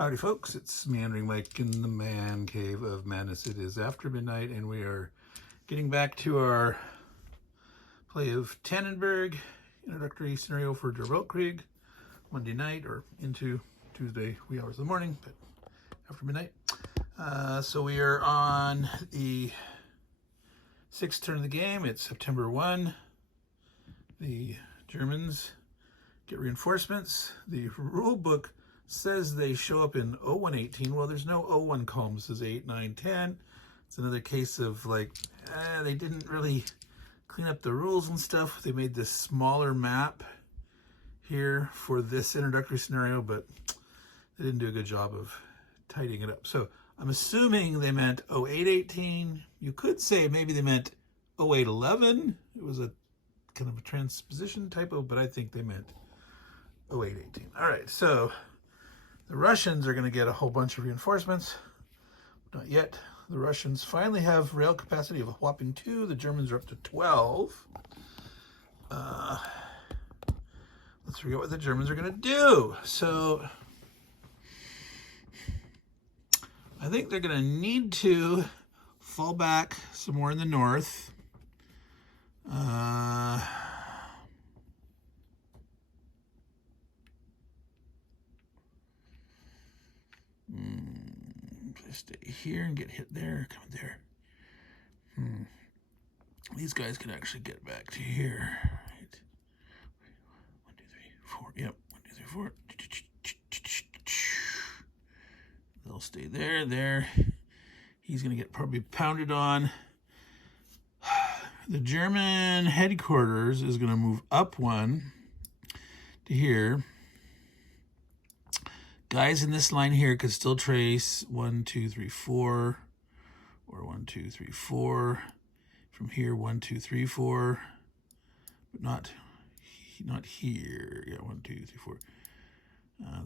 Howdy folks, it's Meandering Mike in the man cave of madness. It is after midnight and we are getting back to our play of Tannenberg, introductory scenario for Der Weltkrieg, Monday night or into Tuesday wee hours of the morning, but after midnight. So we are on the 6th turn of the game. It's September 1. The Germans get reinforcements. The rule book says they show up in 0118. Well, there's no 01 columns. This is 8, 9, 10. It's another case of like, they didn't really clean up the rules and stuff. They made this smaller map here for this introductory scenario, but they didn't do a good job of tidying it up. So I'm assuming they meant 0818. You could say maybe they meant 0811. It was a kind of a transposition typo, but I think they meant 0818. All right, so the Russians are going to get a whole bunch of reinforcements. Not yet. The Russians finally have rail capacity of a whopping 2. The Germans are up to 12. Let's figure out what the Germans are going to do. So I think they're going to need to fall back somewhere in the north. Stay here and get hit there, come there. These guys can actually get back to here. Right. 1, 2, 3, 4. Yep. 1, 2, 3, 4. They'll stay there, there. He's gonna get probably pounded on. The German headquarters is gonna move up 1 to here. Guys in this line here could still trace 1, 2, 3, 4, or 1, 2, 3, 4. From here, 1, 2, 3, 4, but not here. Yeah, 1, 2, 3, 4.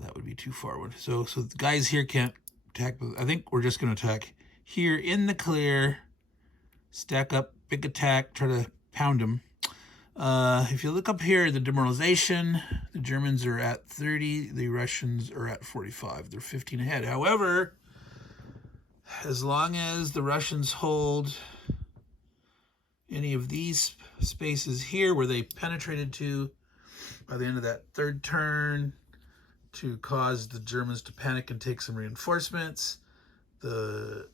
That would be too far. So the guys here can't attack. I think we're just going to attack here in the clear, stack up, big attack, try to pound them. If you look up here, the demoralization, the Germans are at 30, the Russians are at 45. They're 15 ahead. However, as long as the Russians hold any of these spaces here where they penetrated to by the end of that 3rd turn to cause the Germans to panic and take some reinforcements, the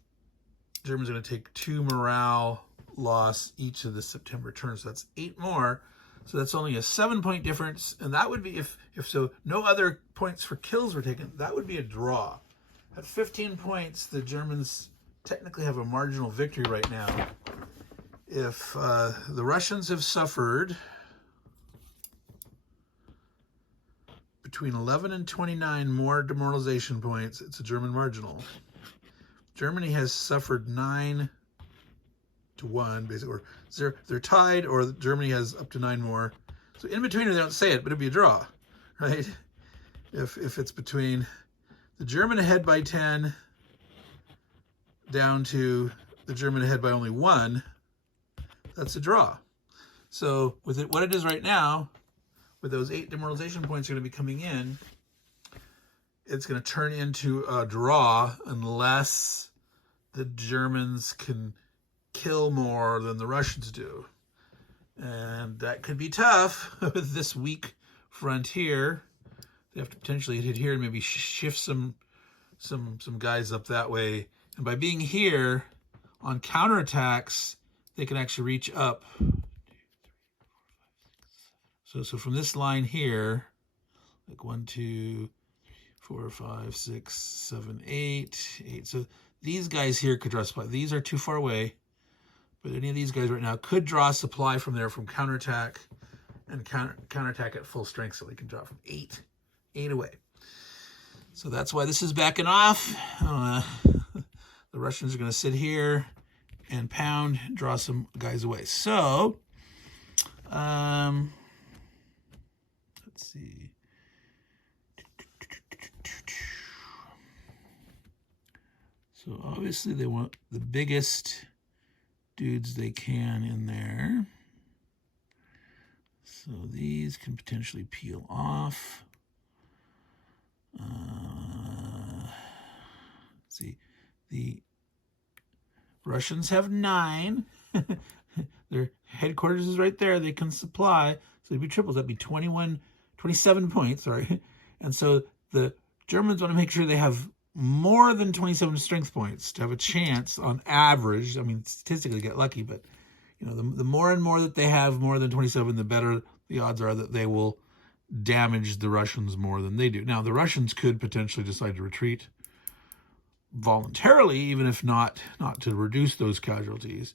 Germans are going to take 2 morale loss each of the September turns. So that's 8 more. So that's only a 7-point difference. And that would be, if so, no other points for kills were taken, that would be a draw. At 15 points, the Germans technically have a marginal victory right now. If the Russians have suffered between 11 and 29 more demoralization points, it's a German marginal. Germany has suffered 9 to 1, basically, or they're tied, or Germany has up to 9 more. So in between, they don't say it, but it'd be a draw, right? If it's between the German ahead by 10 down to the German ahead by only 1, that's a draw. So with it, what it is right now, with those 8 demoralization points are going to be coming in, it's going to turn into a draw unless the Germans can kill more than the Russians do. And that could be tough with this weak frontier. They have to potentially hit here and maybe shift some guys up that way. And by being here on counterattacks, they can actually reach up. So from this line here, like 1, 2, 4, 5, 6, 7, 8, 8. So these guys here could draw supply. These are too far away. But any of these guys right now could draw supply from there from counterattack and counterattack at full strength, so they can draw from 8 away. So that's why this is backing off. The Russians are going to sit here and pound, draw some guys away. So, let's see. So obviously they want the biggest dudes they can in there. So these can potentially peel off. see, the Russians have 9. Their headquarters is right there. They can supply. So it'd be triples. That'd be 27 points, sorry. And so the Germans want to make sure they have more than 27 strength points to have a chance on average. I mean, statistically get lucky, but you know, the more and more that they have more than 27, the better the odds are that they will damage the Russians more than they do. Now, the Russians could potentially decide to retreat voluntarily, even if not to reduce those casualties.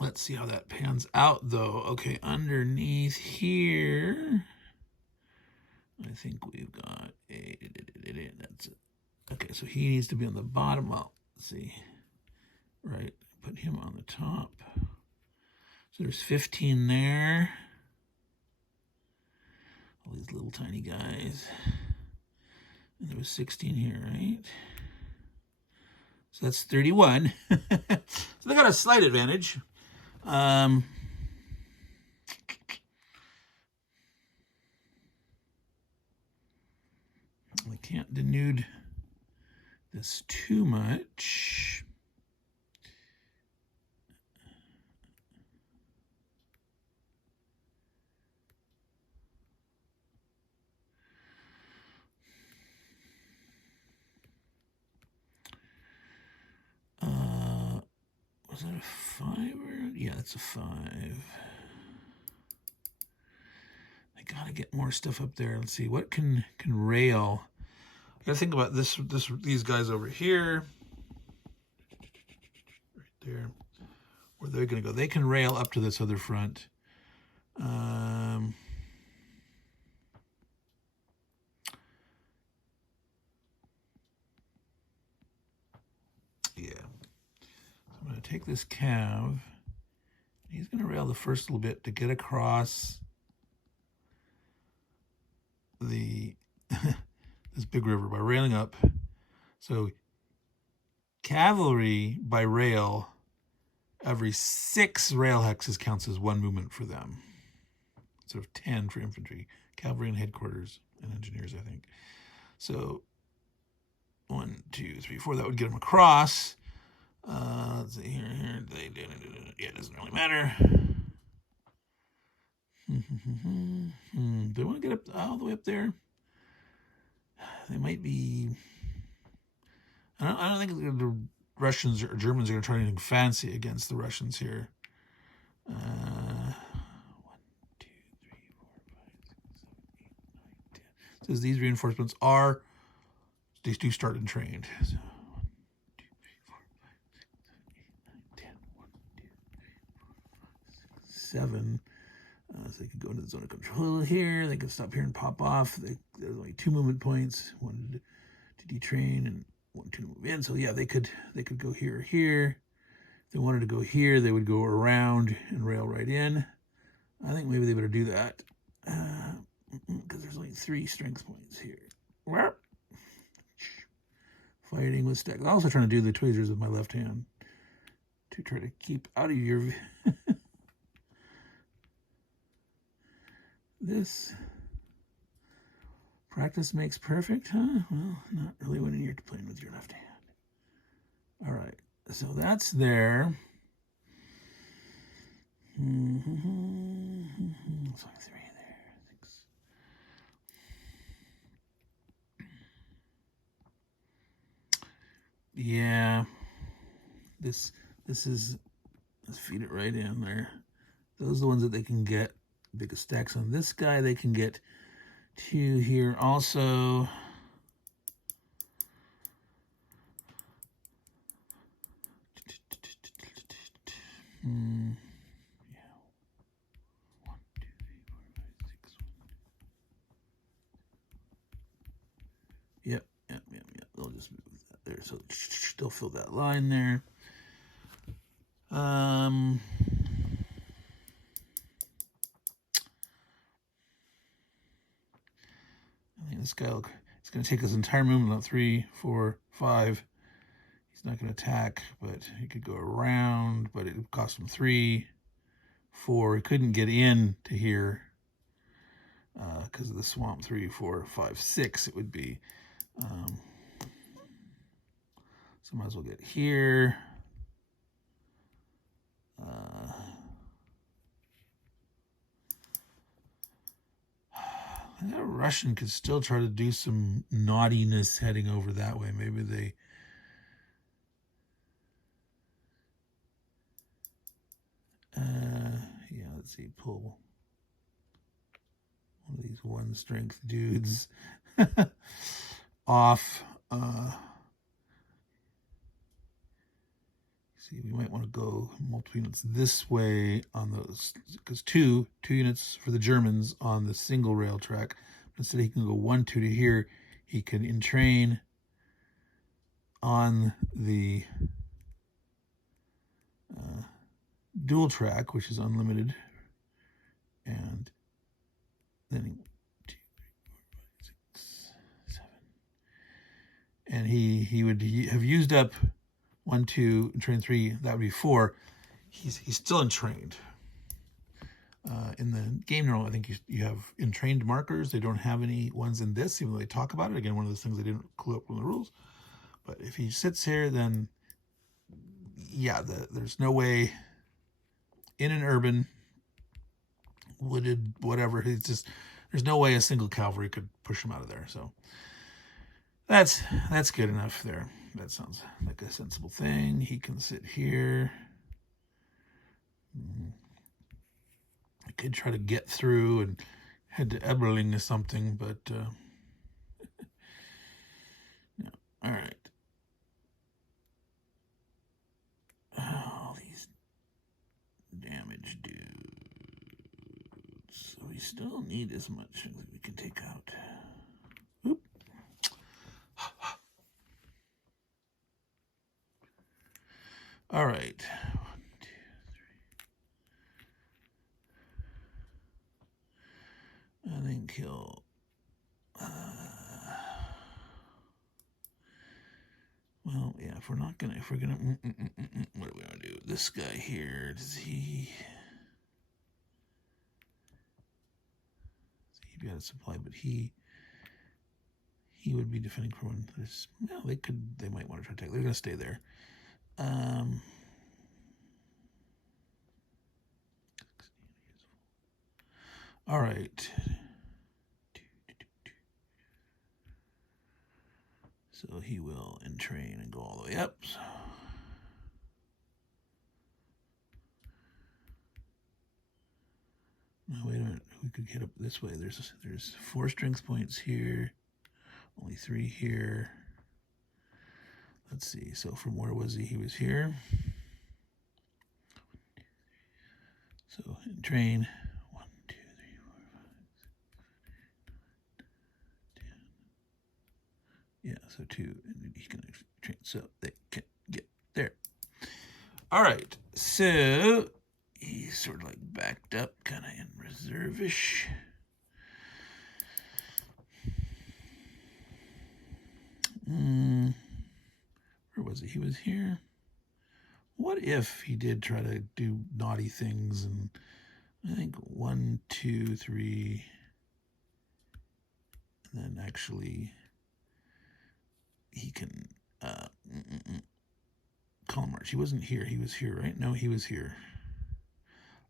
Let's see how that pans out, though. Okay, underneath here, I think we've got that's it. Okay, so he needs to be on the bottom. Well, let's see. Right, put him on the top. So there's 15 there. All these little tiny guys. And there was 16 here, right? So that's 31. So they got a slight advantage. I can't denude this too much. Was that a 5? Yeah, that's a 5. I gotta get more stuff up there. Let's see what can rail. I gotta think about these guys over here, right there. Where they're gonna go? They can rail up to this other front. Yeah. I'm going to take this cav. He's going to rail the first little bit to get across the this big river by railing up. So cavalry by rail, every 6 rail hexes counts as 1 movement for them. Sort of 10 for infantry, cavalry and headquarters and engineers, I think. So 1, 2, 3, 4. That would get them across. Let's see here. Yeah, it doesn't really matter. Do they want to get up all the way up there? They might be. I don't think the Russians or Germans are going to try anything fancy against the Russians here. 1, 2, 3, 4, 5, 6, 7, 8, 9, 10. It says these reinforcements are. They do start and trained. So 7. So they could go into the zone of control here. They could stop here and pop off. There's only 2 movement points. 1 to detrain and 1 to move in. So yeah, they could go here or here. If they wanted to go here, they would go around and rail right in. I think maybe they better do that because there's only 3 strength points here. Fighting with stacks. I'm also trying to do the tweezers with my left hand to try to keep out of your. This practice makes perfect, huh? Well, not really when you're playing with your left hand. All right, so that's there. It's like 3 there, 6. Yeah, this is. Let's feed it right in there. Those are the ones that they can get. Biggest stacks on this guy. They can get 2 here also. Yeah. 1, 2, 3, 4, 5, 6. Yep. They'll just move that there. So they'll fill that line there. I think this guy it's going to take his entire movement on 3, 4, 5. He's not going to attack, but he could go around, but it would cost him 3, 4. He couldn't get in to here because of the swamp. 3, 4, 5, 6 it would be. So might as well get here. That Russian could still try to do some naughtiness heading over that way. Maybe they... yeah, let's see, pull one of these one strength dudes off. See, we might want to go multiple units this way on those, because two units for the Germans on the single rail track. Instead, he can go 1, 2 to here. He can entrain on the dual track, which is unlimited, and then 2, 3, 4, 5, 6, 7, and he would have used up 1, 2, and train 3. That would be 4. He's still entrained. In the game neural, I think you have entrained markers. They don't have any ones in this, even though they talk about it. Again, one of those things they didn't clue up from the rules. But if he sits here, then yeah, there's no way in an urban, wooded, whatever. It's just, there's no way a single cavalry could push him out of there. So that's good enough there. That sounds like a sensible thing. He can sit here. I could try to get through and head to Eberling or something, but no. All right. Oh, these damage dudes. So we still need as much as we can take out. Oop. All right. 1, 2, 3. I think he'll. Well, yeah. If we're gonna, what do we want to do? This guy here, does he? He'd got a supply, but he would be defending for one. No, they might want to try to take. They're gonna stay there. All right. So he will entrain and go all the way up. No, wait a minute. We could get up this way. There's 4 strength points here. Only 3 here. Let's see. So from where was he? He was here. So entrain. 1, 2, 3, 4, 5, 6, 7, 8, 9, 10. Yeah, so 2. And he can train. So they can get there. All right. So he's sort of like backed up, kind of in reserve-ish. Where was he? He was here. What if he did try to do naughty things? And I think 1, 2, 3, and then actually he can column march. He wasn't here. He was here, right? No, he was here.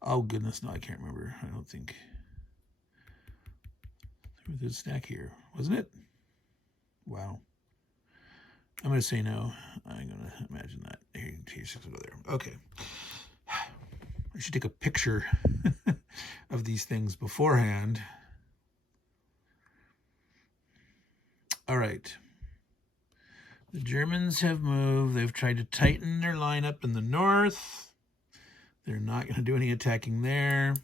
Oh goodness, no, I can't remember. I don't think there was a stack here, wasn't it? Wow. I'm going to say no. I'm going to imagine that. Here's going to go there. Okay. I should take a picture of these things beforehand. All right. The Germans have moved. They've tried to tighten their line up in the north. They're not going to do any attacking there.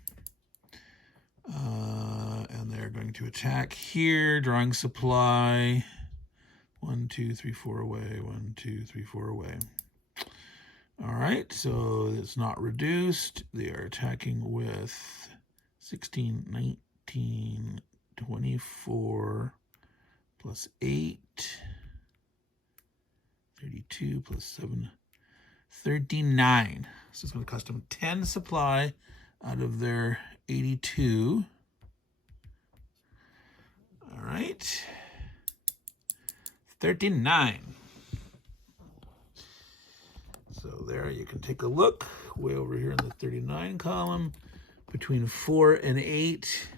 And they're going to attack here, drawing supply. 1, 2, 3, 4 away. 1, 2, 3, 4 away. All right, so it's not reduced. They are attacking with 16, 19, 24 plus 8, 32 plus 7, 39. So it's going to cost them 10 supply out of their 82. All right. 39. So there you can take a look way over here in the 39 column. Between 4 and 8,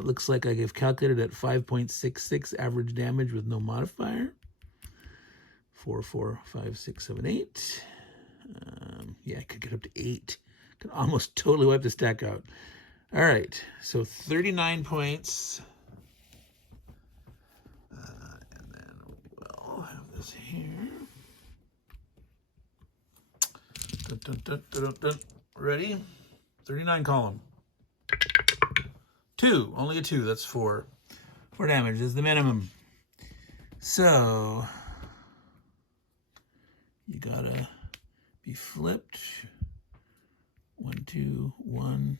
looks like I have calculated at 5.66 average damage with no modifier. 4, 4, 5, 6, 7, 8. Yeah, I could get up to 8. Could almost totally wipe the stack out. All right, so 39 points. And then we'll have this here. Dun, dun, dun, dun, dun, dun. Ready? 39 column. 2, only a 2, that's 4. 4 damage is the minimum. So, you gotta be flipped. 1, 2, 1,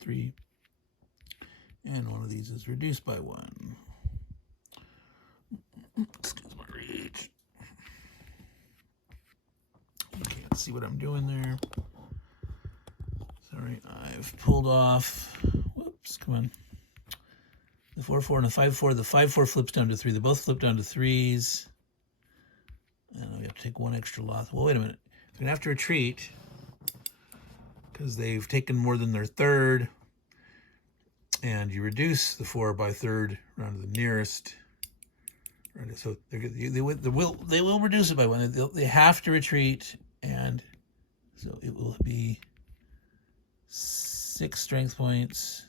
3. And one of these is reduced by 1. Excuse my reach. You can't see what I'm doing there. Sorry, I've pulled off, whoops, come on. The 4, 4 and the 5, 4. The 5, 4 flips down to 3. They both flip down to 3s. And we have to take 1 extra loss. Well, wait a minute. They're going to have to retreat because they've taken more than their third. And you reduce the 4 by third around to the nearest. Right, so they will reduce it by 1. They have to retreat, and so it will be 6 strength points.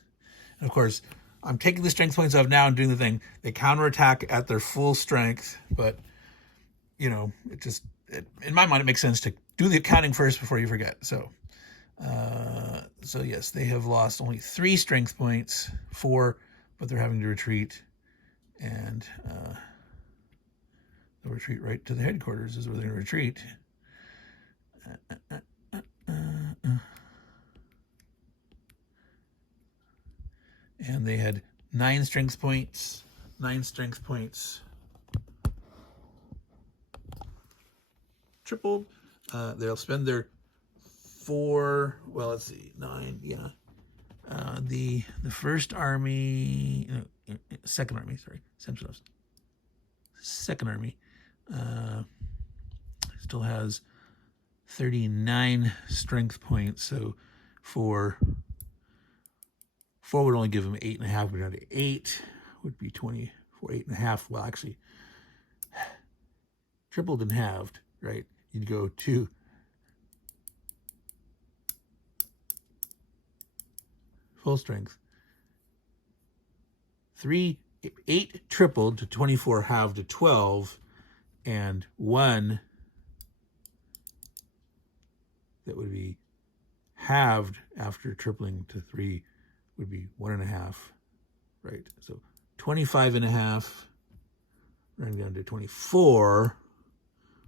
And of course, I'm taking the strength points off now and doing the thing. They counterattack at their full strength, but you know, in my mind, it makes sense to do the accounting first before you forget. So yes, they have lost only 3 strength points, 4, but they're having to retreat, and they'll retreat right to the headquarters is where they're going to retreat. And they had 9 strength points. 9 strength points. Tripled. They'll spend their 4. Well, let's see, 9. Yeah. The first army, second army. Sorry, second army still has 39 strength points. So 4 would only give him 8.5, but down to 8 would be 24, 8.5. Well, actually, tripled and halved, right? You'd go 2. Full strength. 8 tripled to 24 halved to 12, and 1 that would be halved after tripling to 3 would be 1.5, right? So 25.5, running down to 24,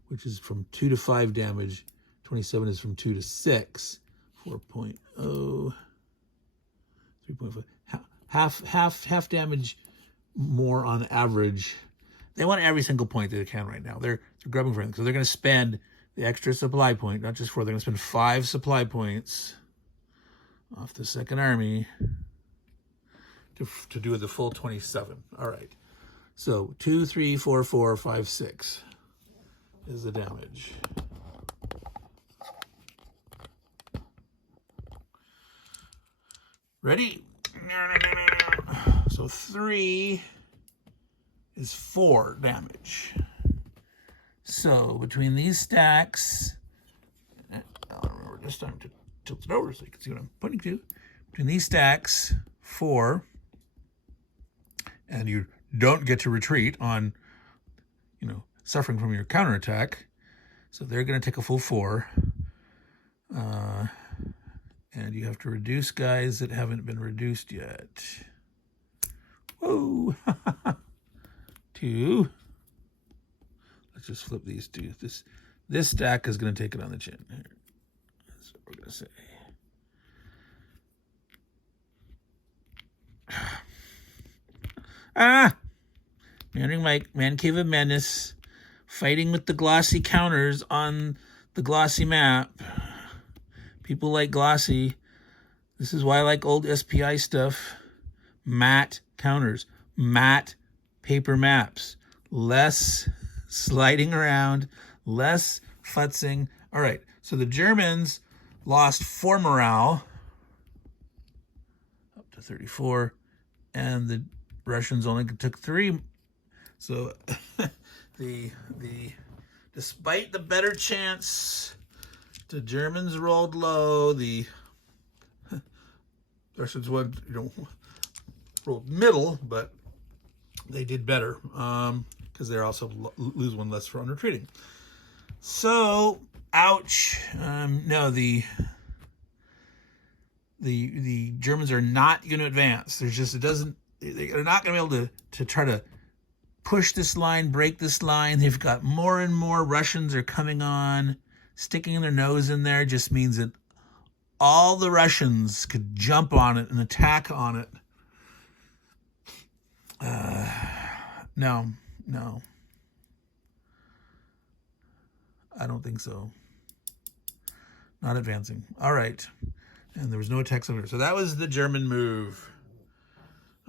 which is from 2 to 5 damage. 27 is from 2 to 6. 4.0, 3.5. Half damage more on average. They want every single point that they can right now. They're grubbing for it, because they're going to spend the extra supply point, not just 4. They're going to spend 5 supply points off the second army to do the full 27. All right. So 2, 3, 4, 4, 5, 6 is the damage. Ready? So 3 is 4 damage. So between these stacks, I'll remember this time to tilt it over so you can see what I'm pointing to. Between these stacks, 4, and you don't get to retreat on, suffering from your counterattack. So they're going to take a full 4. And you have to reduce guys that haven't been reduced yet. Whoa! 2. Let's just flip these 2. This stack is going to take it on the chin. That's what we're going to say. Meandering Mike, Man Cave of Madness, fighting with the glossy counters on the glossy map. People like glossy. This is why I like old SPI stuff. Matte counters. Matte paper maps. less sliding around, less futzing. All right, so the Germans lost 4 morale, up to 34, and the Russians only took 3. So the despite the better chance, the Germans rolled low. The Russians went, rolled middle, but they did better because they're also lose 1 less for retreating. So, ouch. No, the Germans are not going to advance. There's just, they're not going to be able to try to push this line, break this line. They've got more and more Russians are coming on. Sticking their nose in there just means that all the Russians could jump on it and attack on it. No. I don't think so. Not advancing. All right. And there was no attacks over here. So that was the German move.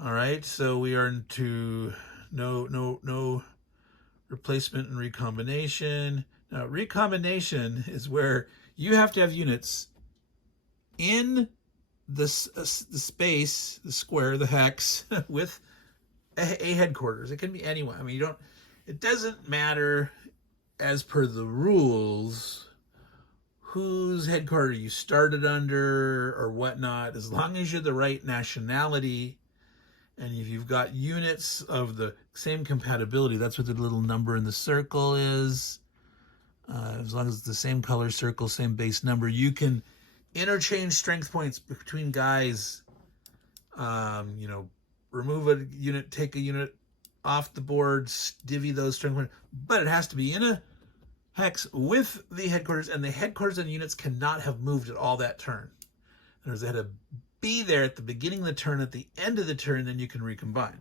All right. So we are into no replacement and recombination. Now, recombination is where you have to have units in the space, the square, the hex, with a headquarters. It can be anyone. I mean, it doesn't matter as per the rules whose headquarters you started under or whatnot, as long as you're the right nationality and if you've got units of the same compatibility. That's what the little number in the circle is. As long as it's the same color circle, same base number, you can interchange strength points between guys. Remove a unit, take a unit off the board, divvy those strength points, but it has to be in a hex with the headquarters, and the headquarters and units cannot have moved at all that turn. In other words, they had to be there at the beginning of the turn, at the end of the turn, then you can recombine.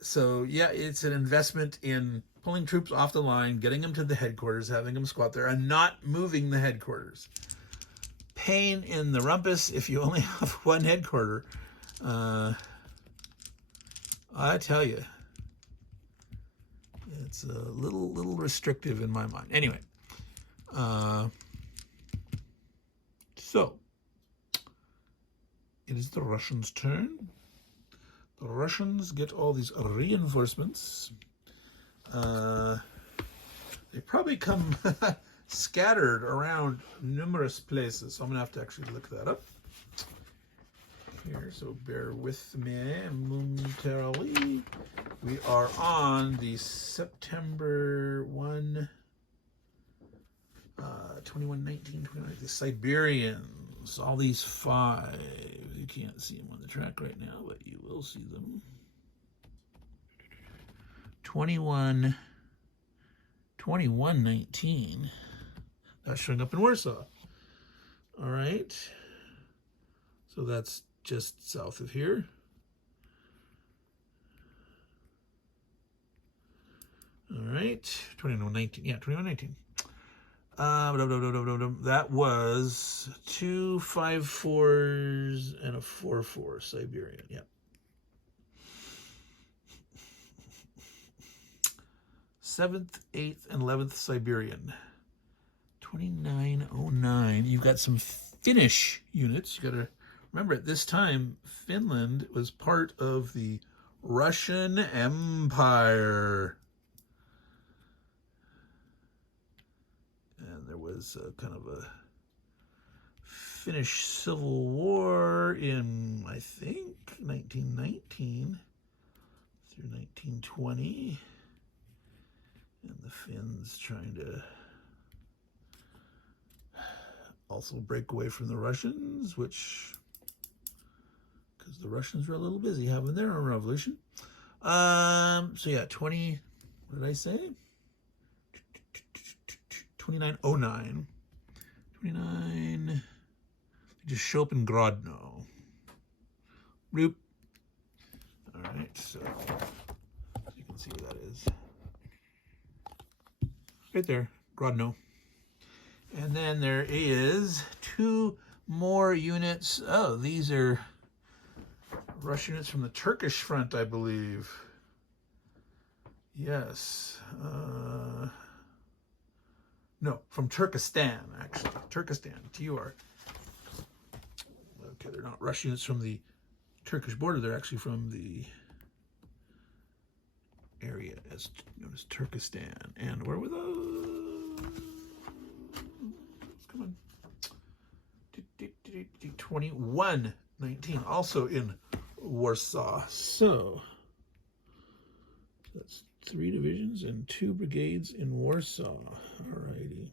So yeah, it's an investment in pulling troops off the line, getting them to the headquarters, having them squat there, and not moving the headquarters. Pain in the rumpus if you only have 1 headquarter. I tell you, it's a little restrictive in my mind. Anyway, so it is the Russians' turn. The Russians get all these reinforcements. They probably come scattered around numerous places, so I'm going to have to actually look that up here, so bear with me momentarily. We are on the September 1, 2119, the Siberians, all these 5. You can't see them on the track right now, but you will see them. 2119. That's showing up in Warsaw. All right. So that's just south of here. All right. 2119. Yeah, 2119. That was 2 5-4s and a 4-4 Siberian. Yeah. Seventh, 8th, and 11th Siberian. 2909. You've got some Finnish units. You got to remember, at this time, Finland was part of the Russian Empire. And there was kind of a Finnish Civil War in, I think, 1919 through 1920. And the Finns trying to also break away from the Russians, because the Russians were a little busy having their own revolution. So yeah, 20, what did I say? 2909. 29, just show up in Grodno. Bloop. All right, so you can see where that is. Right there, Grodno. And then there is 2 more units. Oh, these are Russian units from the Turkish front, I believe. Yes. No, from Turkestan, actually. Turkestan, TUR. Okay, they're not Russian units from the Turkish border. They're actually from the area as known as Turkestan. And where were those? Come on. 2119, also in Warsaw. So that's 3 divisions and 2 brigades in Warsaw. Alrighty.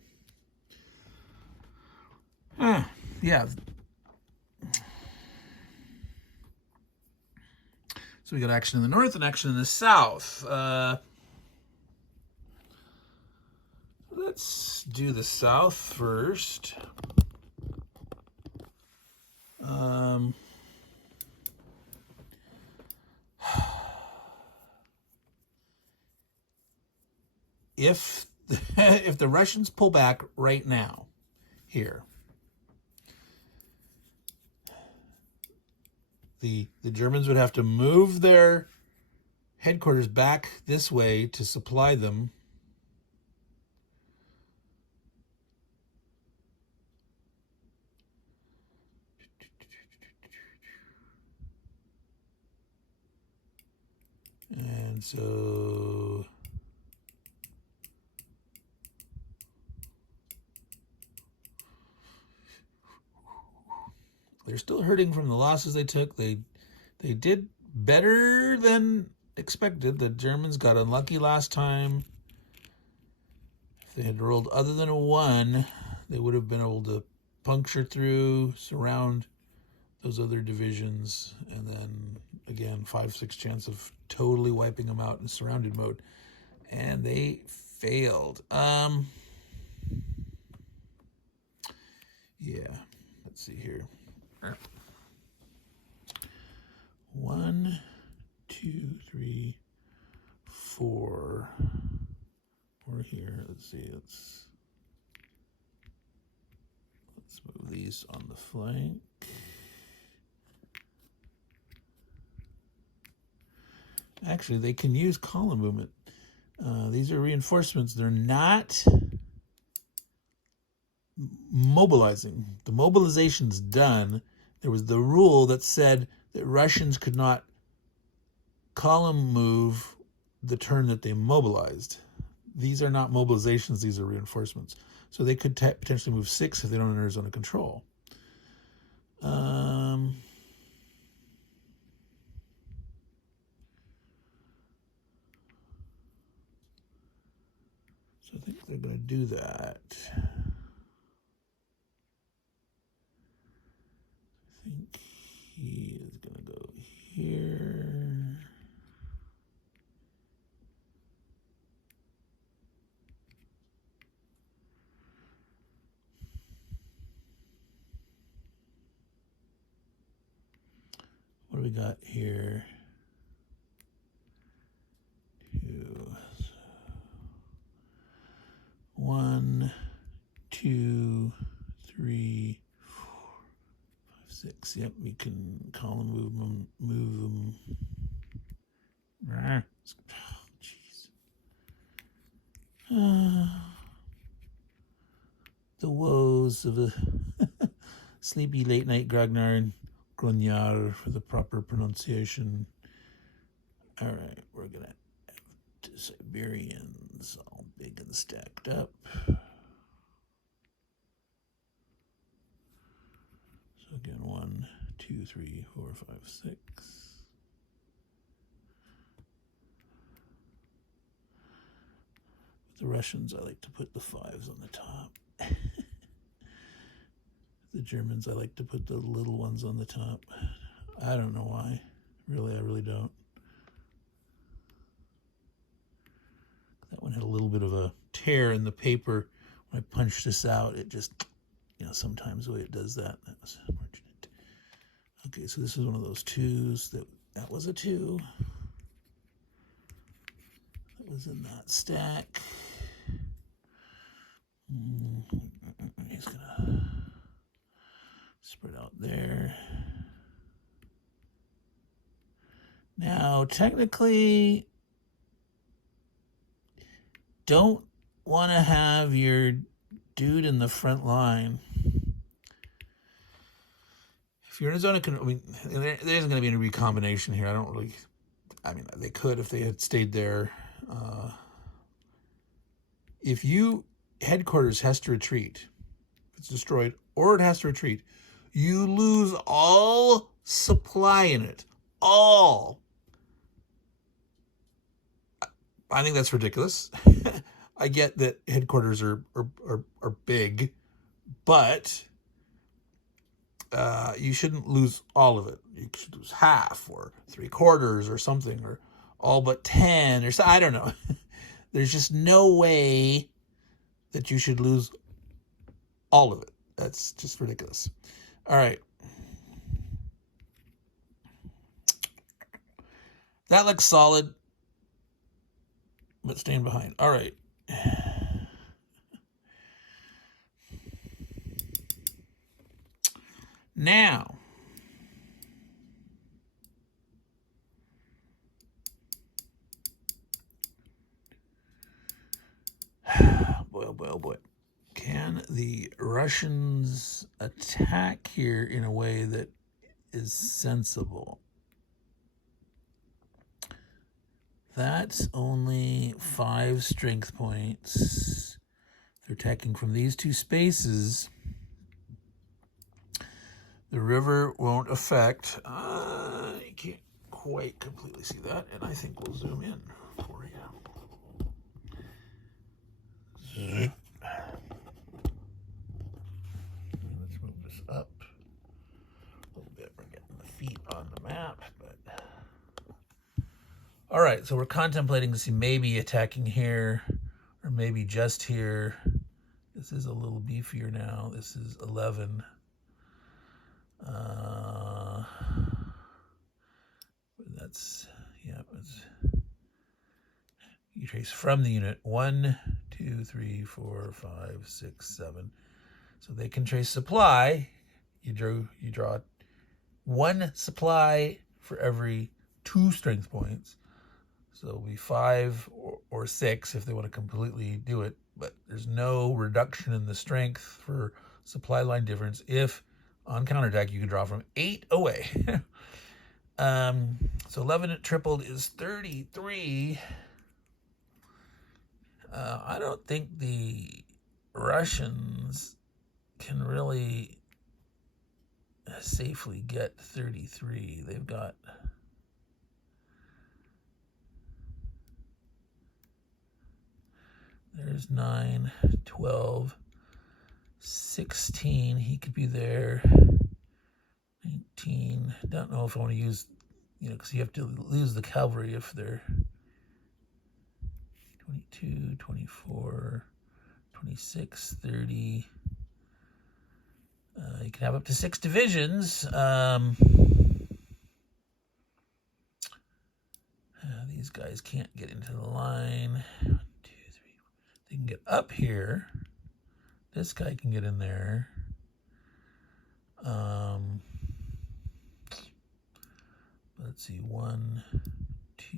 Yeah. So we got action in the north and action in the south. Let's do the south first. If the Russians pull back right now, here, the Germans would have to move their headquarters back this way to supply them. And so they're still hurting from the losses they took. They did better than expected. The Germans got unlucky last time. If they had rolled other than a 1, they would have been able to puncture through, surround those other divisions, and then again 5-6 chance of totally wiping them out in surrounded mode, and they failed. Yeah, let's see here. 1, 2, 3, 4. We're here. Let's see. Let's move these on the flank. Actually, they can use column movement. These are reinforcements. They're not mobilizing. The mobilization's done. There was the rule that said that Russians could not column move the turn that they mobilized. These are not mobilizations. These are reinforcements. So they could potentially move 6 if they don't enter a zone of control. So I think they're going to do that. I think he is going to go here. What do we got here? 2. 1, 2, 3, 4, 5, 6. Yep, we can column move them. Oh, jeez. The woes of a sleepy late night Gragnar and Grognar for the proper pronunciation. All right, we're going to have the Siberians all big and stacked up. So again, 1, 2, 3, 4, 5, 6. With the Russians, I like to put the 5s on the top. The Germans, I like to put the little ones on the top. I don't know why. Really, I really don't. That one had a little bit of a tear in the paper. When I punched this out, it just, sometimes the way it does that. That was unfortunate. Okay, so this is one of those 2s. That was a 2. That was in that stack. He's going to spread out there. Now, technically, don't want to have your dude in the front line. If you're in a zone of, I mean, there isn't going to be any recombination here. I mean, they could if they had stayed there. If headquarters has to retreat, if it's destroyed or it has to retreat, you lose all supply in it. All. I think that's ridiculous. I get that headquarters are big, but you shouldn't lose all of it. You should lose half or 3/4 or something, or all but 10 or so. I don't know. There's just no way that you should lose all of it. That's just ridiculous. All right. That looks solid, but staying behind. All right. Now, boy, oh boy, oh boy. Can the Russians attack here in a way that is sensible? That's only 5 strength points. If they're attacking from these 2 spaces, the river won't affect. You can't quite completely see that, and I think we'll zoom in for you. Let's move this up a little bit. We're getting the feet on the map, but all right. So we're contemplating to see maybe attacking here, or maybe just here. This is a little beefier now. This is 11. That's, yeah, you trace from the unit 1, 2, 3, 4, 5, 6, 7. So they can trace supply. You draw 1 supply for every 2 strength points. So it'll be 5 or 6 if they want to completely do it. But there's no reduction in the strength for supply line difference if on counterattack you can draw from 8 away. So 11 tripled is 33. I don't think the Russians can really safely get 33. They've got there's 9, 12, 16. He could be there. 19. Don't know if I want to use, because you have to lose the cavalry if they're 22, 24, 26, 30. You can have up to 6 divisions. These guys can't get into the line. 1, 2, 3. They can get up here. This guy can get in there. Let's see, 1, 2,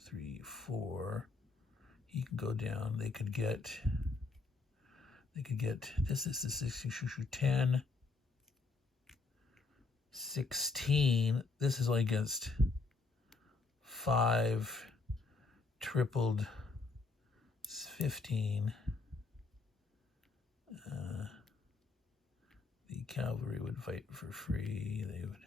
3, 4. He can go down. They could get this is the 10, 16. This is only against 5 tripled 15. The cavalry would fight for free. They would.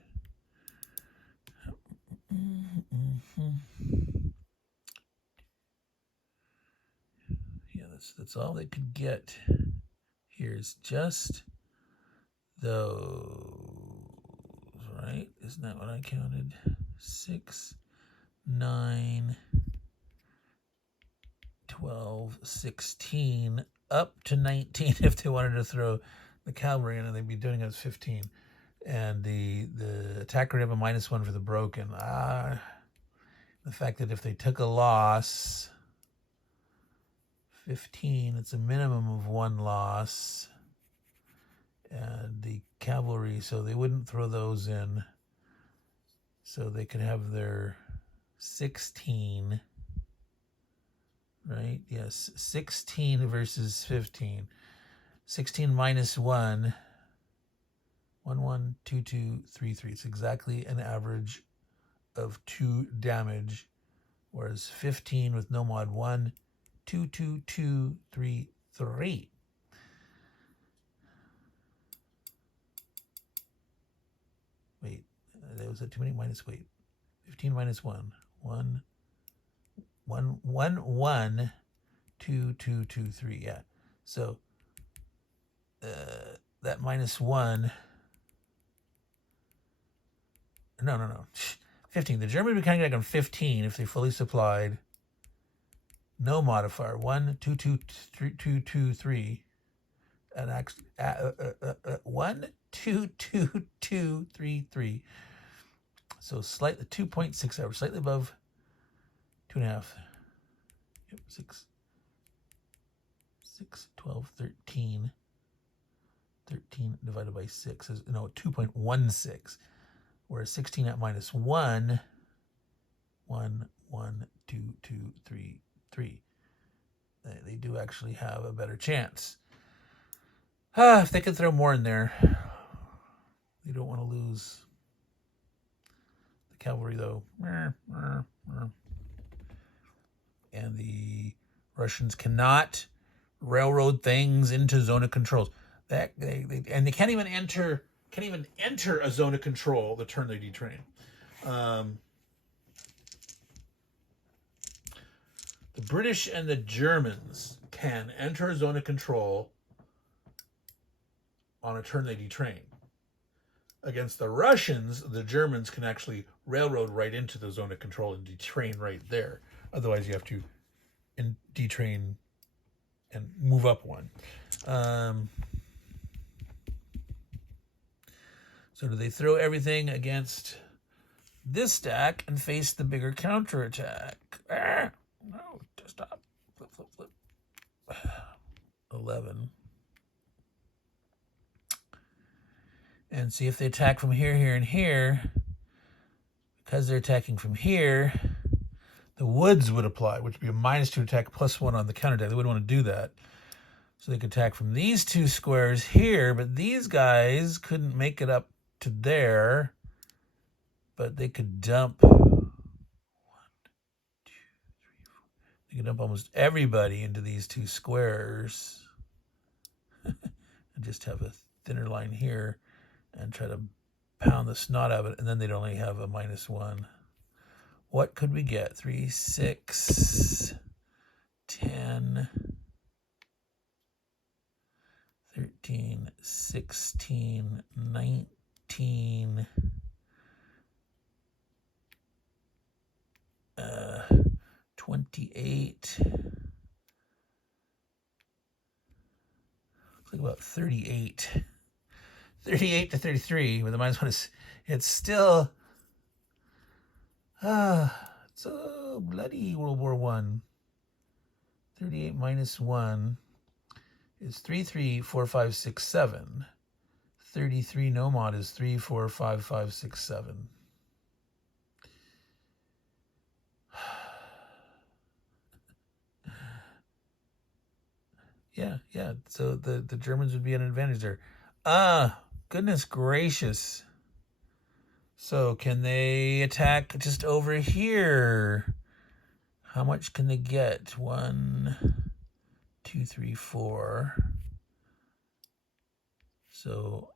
Yeah, that's all they could get. Here's just those, right? Isn't that what I counted? 6, 9, 12, 16, up to 19 if they wanted to throw the cavalry in, and they'd be doing it as 15. And the attacker would have a -1 for the broken. The fact that if they took a loss, 15, it's a minimum of 1 loss. And the cavalry, so they wouldn't throw those in. So they could have their 16. right? Yes, 16 versus 15. 16 minus 1, 1, 1, 2, 2, 3, 3. It's exactly an average of 2 damage, whereas 15 with no mod 1, 2, 2, 2, 3, 3. Wait, that was too many minus, wait. 15 minus 1, 1, 1, 1, 1, 2, 2, 2, 3. Yeah. So that minus 1. No. 15. The German would be kind of like on 15 if they fully supplied. No modifier. 1, 2, 2, 3, 2, 2, 3. And actually, 1, 2, 2, 2, 3, 3. So slightly 2.6 hours, slightly above 2.5. Yep, 6, 12, 13. 13 divided by 6 is, no, 2.16. Whereas 16 at minus 1, 1, 1, 2, 2, 3, 3. They do actually have a better chance. If they could throw more in there. You don't want to lose the cavalry, though. And the Russians cannot railroad things into zone of controls. They can't even enter a zone of control the turn they detrain. The British and the Germans can enter a zone of control on a turn they detrain. Against the Russians, the Germans can actually railroad right into the zone of control and detrain right there. Otherwise, you have to detrain and move up one. So do they throw everything against this stack and face the bigger counterattack? No, stop. Flip. 11. And see if they attack from here, here, and here. Because they're attacking from here, the woods would apply, which would be a -2 attack +1 on the counterattack. They wouldn't want to do that. So they could attack from these 2 squares here, but these guys couldn't make it up to there. But they could dump 1, 2, 3, 4. They could dump almost everybody into these 2 squares. And just have a thinner line here and try to pound the snot out of it, and then they'd only have a -1. What could we get? 3, 6, 10, 13, 16, 19, 28. Looks like about 38. 38 to 33 with a -1 is, it's still so bloody World War I. 38 minus 1 is 3, 3, 4, 5, 6, 7. 33 no mod is 3, 4, 5, 5, 6, 7. Yeah. So the Germans would be at an advantage there. Goodness gracious. So can they attack just over here? How much can they get? 1, 2, 3, 4. So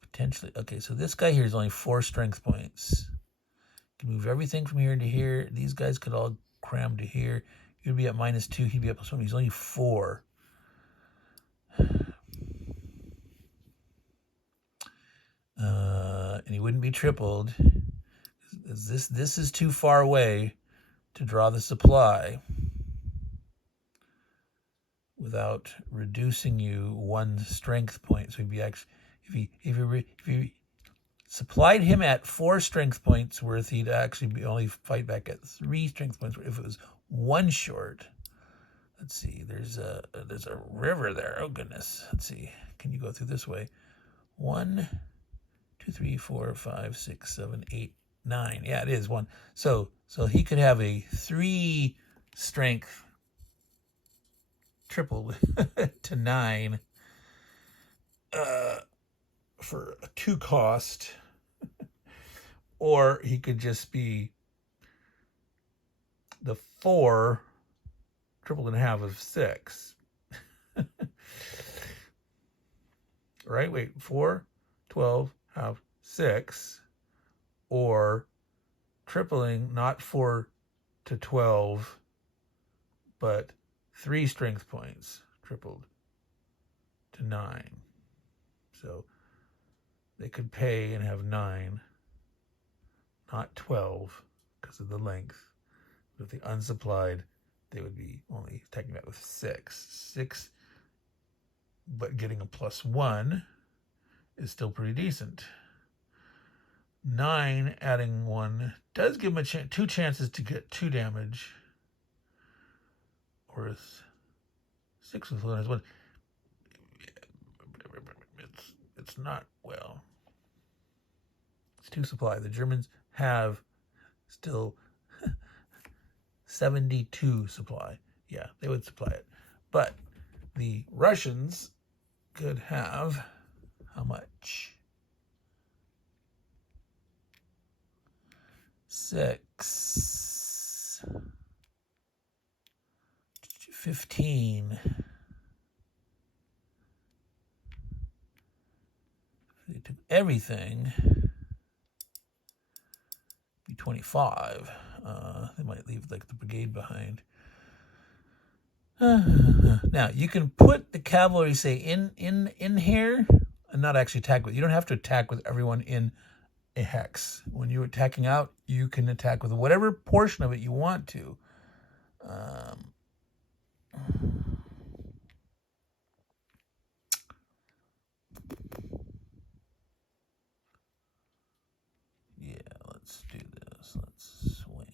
potentially, okay, so this guy here is only 4 strength points. You can move everything from here to here. These guys could all cram to here. You'd be at -2. He'd be at +1. He's only 4. And he wouldn't be tripled. This is too far away to draw the supply without reducing you 1 strength point. So he'd be actually, if he supplied him at 4 strength points worth, he'd actually only fight back at 3 strength points if it was 1 short. Let's see. There's a river there. Oh goodness. Let's see. Can you go through this way? 1, 2, 3, 4, 5, 6, 7, 8, 9. Yeah, it is 1. So he could have a 3 strength tripled to 9 for a 2 cost, or he could just be the 4 tripled in half of 6. Right? Wait, 4, 12, half 6, or tripling not 4 to 12, but 3 strength points tripled to 9. So they could pay and have 9, not 12, because of the length. But if they unsupplied, they would be only taking that with 6. 6, but getting a +1 is still pretty decent. 9 adding 1 does give him 2 chances to get 2 damage. Or 6 with 1 is 1. It's not, well, it's 2 supply. The Germans have still 72 supply. Yeah, they would supply it. But the Russians could have how much? 6, 15. If they took everything, be 25. They might leave like the brigade behind. Now you can put the cavalry, say, in here and not actually attack with. You don't have to attack with everyone in a hex. When you're attacking out, you can attack with whatever portion of it you want to. Yeah, let's do this. Let's swing.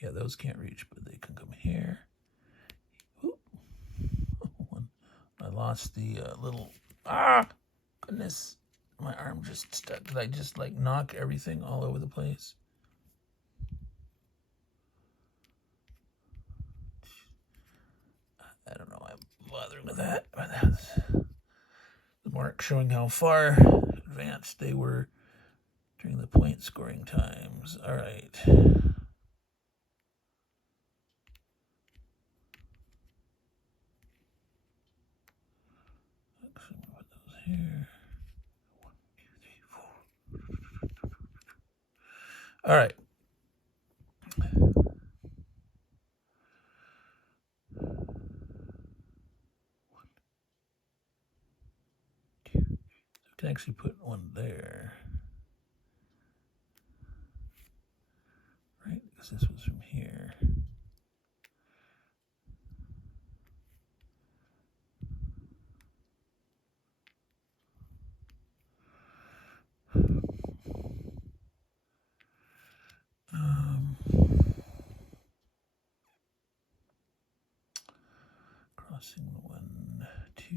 Yeah, those can't reach, but they can come here. Oop. I lost the little, goodness, my arm just stuck. Did I just like knock everything all over the place? I don't know, I'm bothering with that, but that's the mark showing how far advanced they were during the point scoring times. All right. Put those here. 1, 2, 3, 4. All right. Can actually put one there, right? Because this was from here. Crossing 1, 2.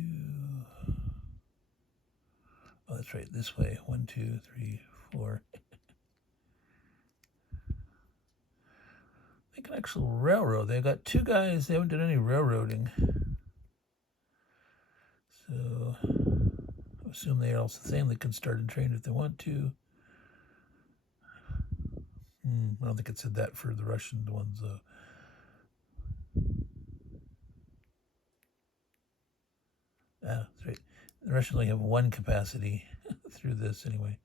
Oh, that's right. This way. 1, 2, 3, 4. They can actually railroad. They've got 2 guys. They haven't done any railroading. So I assume they are also the same. They can start and train if they want to. I don't think it said that for the Russian ones, though. That's right. The Russians only have 1 capacity through this anyway.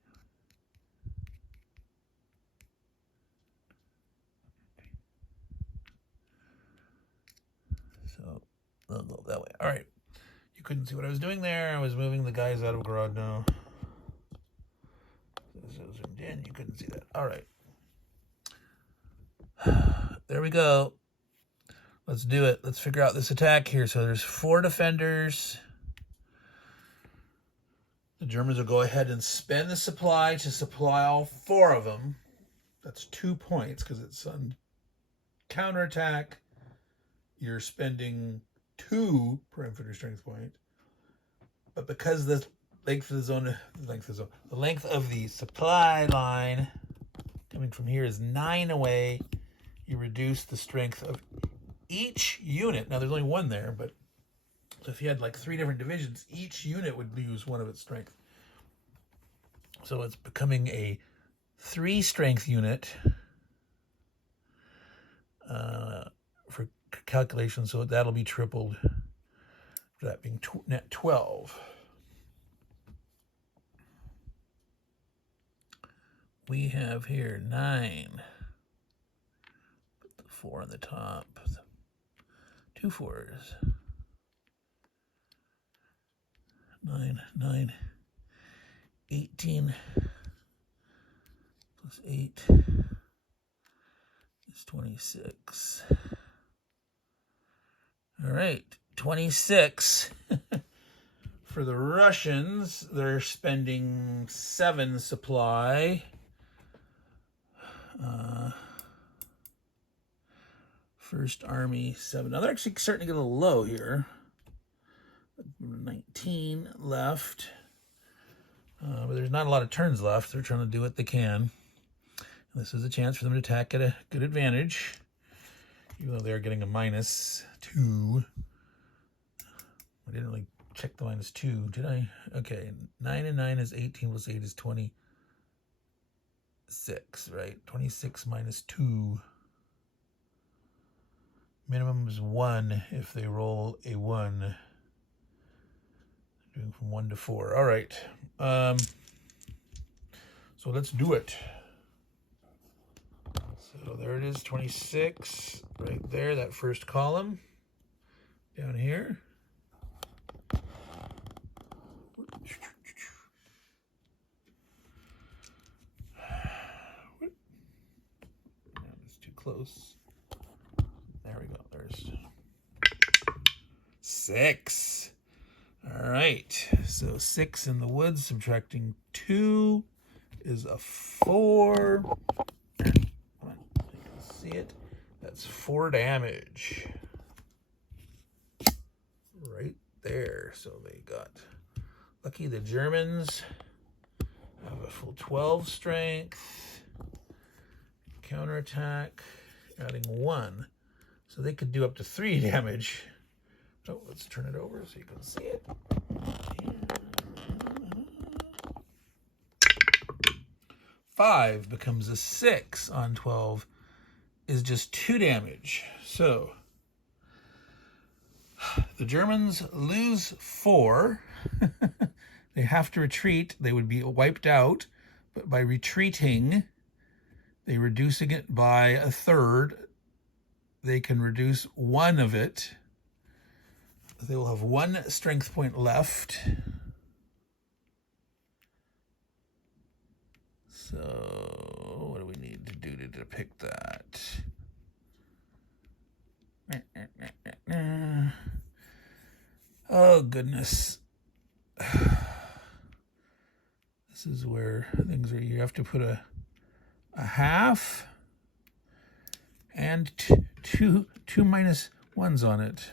So they'll go that way. All right. You couldn't see what I was doing there. I was moving the guys out of Grodno. So zoomed in. You couldn't see that. All right. There we go. Let's do it. Let's figure out this attack here. So there's 4 defenders. The Germans will go ahead and spend the supply to supply all 4 of them. That's 2 points because it's on counterattack. You're spending 2 per infantry strength point. But because the length of the zone, the length of the supply line coming from here is 9 away, you reduce the strength of each unit. Now there's only 1 there, but so if you had like 3 different divisions, each unit would lose 1 of its strength. So it's becoming a 3 strength unit for calculation. So that'll be tripled, for that being net 12. We have here 9. Put the 4 on the top. 2 4s. 9, 18 plus 8 is 26. All right, 26. For the Russians, they're spending 7 supply. First Army, 7. Now they're actually starting to get a little low here. 19 left. But there's not a lot of turns left. They're trying to do what they can. And this is a chance for them to attack at a good advantage, even though they're getting a -2. I didn't really check the -2, did I? Okay, 9 and 9 is 18 plus 8 is 26, right? 26 minus 2. Minimum is 1 if they roll a 1. Doing from 1 to 4. All right. So let's do it. So there it is, 26 right there, that first column down here. It's too close. There we go. There's 6. All right. So 6 in the woods, subtracting 2 is a 4. Come on, you can see it. That's 4 damage. Right there. So they got lucky. The Germans have a full 12 strength. Counterattack, adding 1. So they could do up to 3 damage. Oh, let's turn it over so you can see it. 5 becomes a 6 on 12 is just 2 damage. So the Germans lose 4. They have to retreat. They would be wiped out, but by retreating, they reducing it by 1/3. They can reduce 1 of it. They will have 1 strength point left. So what do we need to do to depict that? Oh, goodness. This is where things are. You have to put a half and two -1s on it.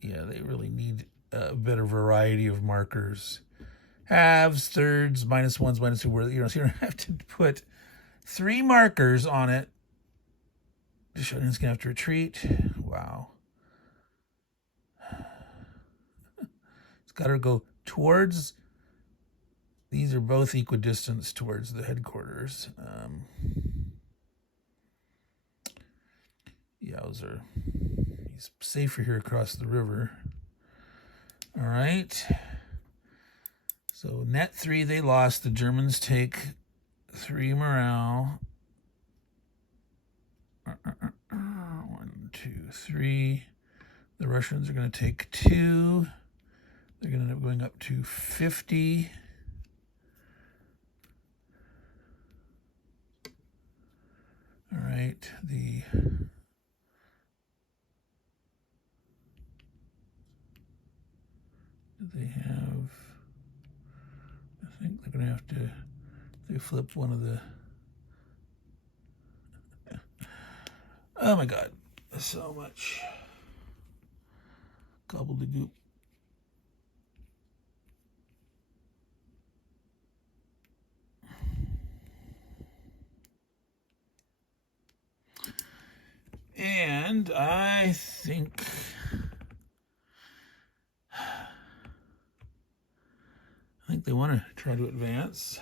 Yeah, they really need a better variety of markers. Halves, thirds, -1s, -2, where, you know, so you don't have to put 3 markers on it. It's going to have to retreat. Wow. It's got to go towards. These are both equidistant towards the headquarters. Yowzer. He's safer here across the river. All right. So net 3 they lost. The Germans take 3 morale. 1, 2, 3. The Russians are going to take 2. They're going to end up going up to 50. All right. They have, I think they're going to have to They flipped one of the... Oh my God, so much gobbledygook. And I think they want to try to advance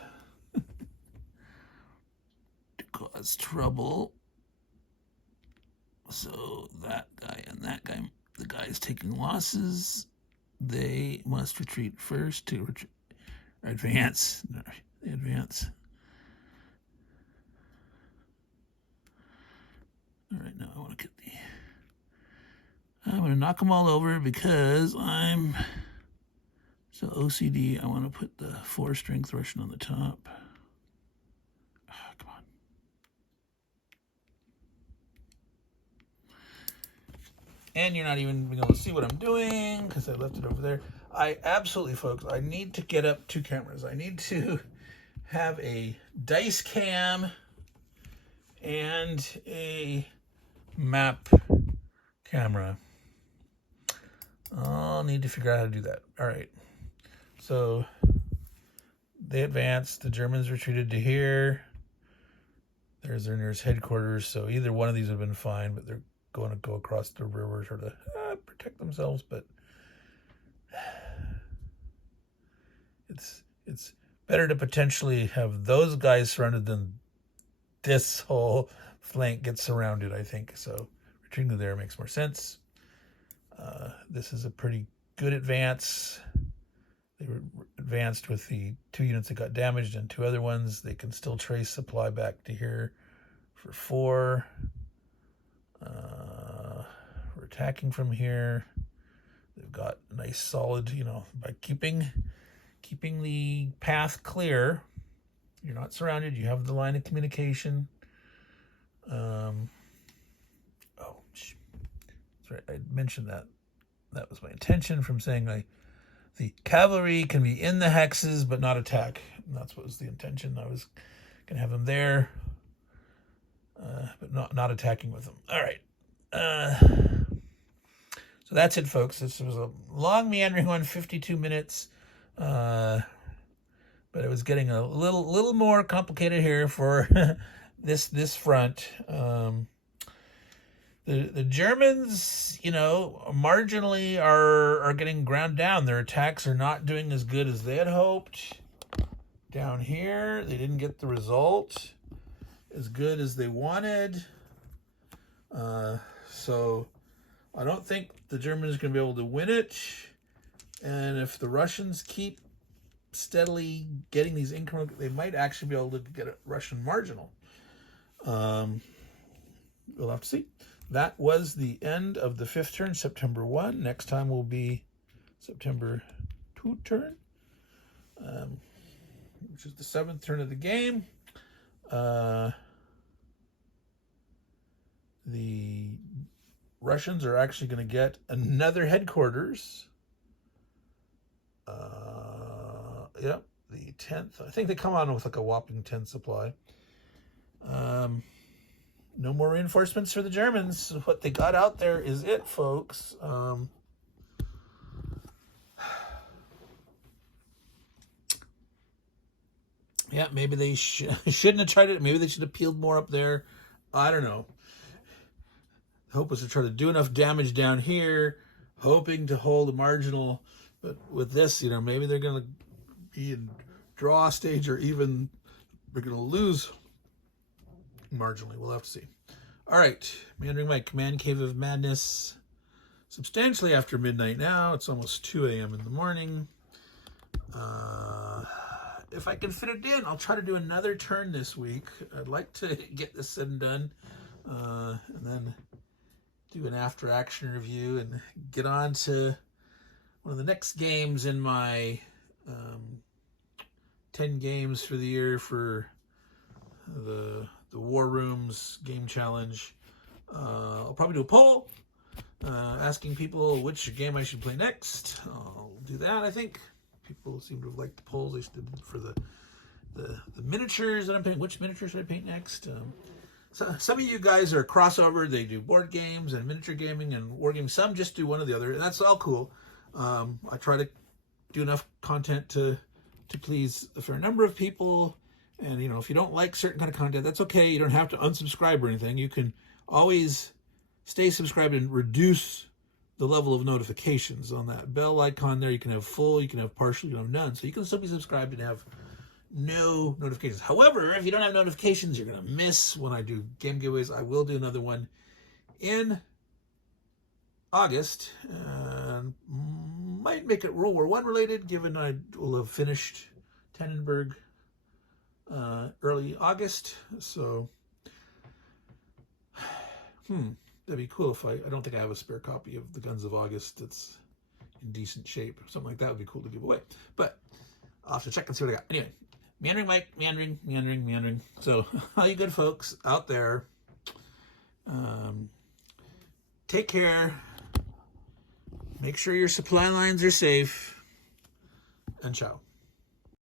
to cause trouble. So that guy and that guy, the guys taking losses, they must retreat first to advance. No, they advance. All right, now I want to get I'm going to knock them all over because I'm so OCD. I want to put the 4 strength Russian on the top. Oh, come on. And you're not even going to see what I'm doing because I left it over there. I absolutely, folks, I need to get up 2 cameras. I need to have a dice cam and a map camera. I'll need to figure out how to do that. All right. So they advanced. The Germans retreated to here. There's their nearest headquarters. So either one of these would have been fine, but they're going to go across the river to protect themselves. But it's better to potentially have those guys surrounded than this whole flank gets surrounded, I think. So retreating to there makes more sense. This is a pretty good advance. They were advanced with the 2 units that got damaged and 2 other ones. They can still trace supply back to here for 4. We're attacking from here. They've got a nice solid, by keeping the path clear. You're not surrounded. You have the line of communication. That's right. I mentioned that. That was my intention from saying the cavalry can be in the hexes but not attack. And that's what was the intention. I was going to have them there, but not attacking with them. All right. So that's it, folks. This was a long meandering one, 52 minutes. But it was getting a little more complicated here for this front. The Germans, marginally are getting ground down. Their attacks are not doing as good as they had hoped. Down here, they didn't get the result as good as they wanted. So I don't think the Germans are going to be able to win it. And if the Russians keep steadily getting these increments, they might actually be able to get a Russian marginal. We'll have to see. That was the end of the 5th turn, September 1. Next time will be September 2 turn, which is the 7th turn of the game. The Russians are actually going to get another headquarters. Yep, the 10th. I think they come on with like a whopping 10 supply. No more reinforcements for the Germans. What they got out there is it, folks. Yeah, maybe they shouldn't have tried it. Maybe they should have peeled more up there. I don't know. The hope was to try to do enough damage down here, hoping to hold a marginal. But with this, maybe they're going to be in draw stage, or even they're going to lose marginally. We'll have to see. All right, Meandering Mike, Command Cave of Madness. Substantially after midnight now. It's almost 2 a.m. in the morning. If I can fit it in, I'll try to do another turn this week. I'd like to get this said and done, and then do an after-action review and get on to one of the next games in my 10 games for the year for the War Rooms Game Challenge. I'll probably do a poll asking people which game I should play next. I'll do that, I think. People seem to have liked the polls they did for the the miniatures that I'm painting. Which miniatures should I paint next? So some of you guys are crossover. They do board games and miniature gaming and war games. Some just do one or the other, and that's all cool. I try to do enough content to please a fair number of people. And, you know, if you don't like certain kind of content, that's okay. You don't have to unsubscribe or anything. You can always stay subscribed and reduce the level of notifications on that bell icon there. You can have full, you can have partial, you can have none. So you can still be subscribed and have no notifications. However, if you don't have notifications, you're going to miss when I do game giveaways. I will do another one in August, and might make it World War I related, given I will have finished Tannenberg early August. So that'd be cool if I don't think I have a spare copy of the Guns of August that's in decent shape. Something like that would be cool to give away, but I'll have to check and see what I got. Anyway, Meandering Mike, meandering. So all you good folks out there, take care. Make sure your supply lines are safe, and ciao.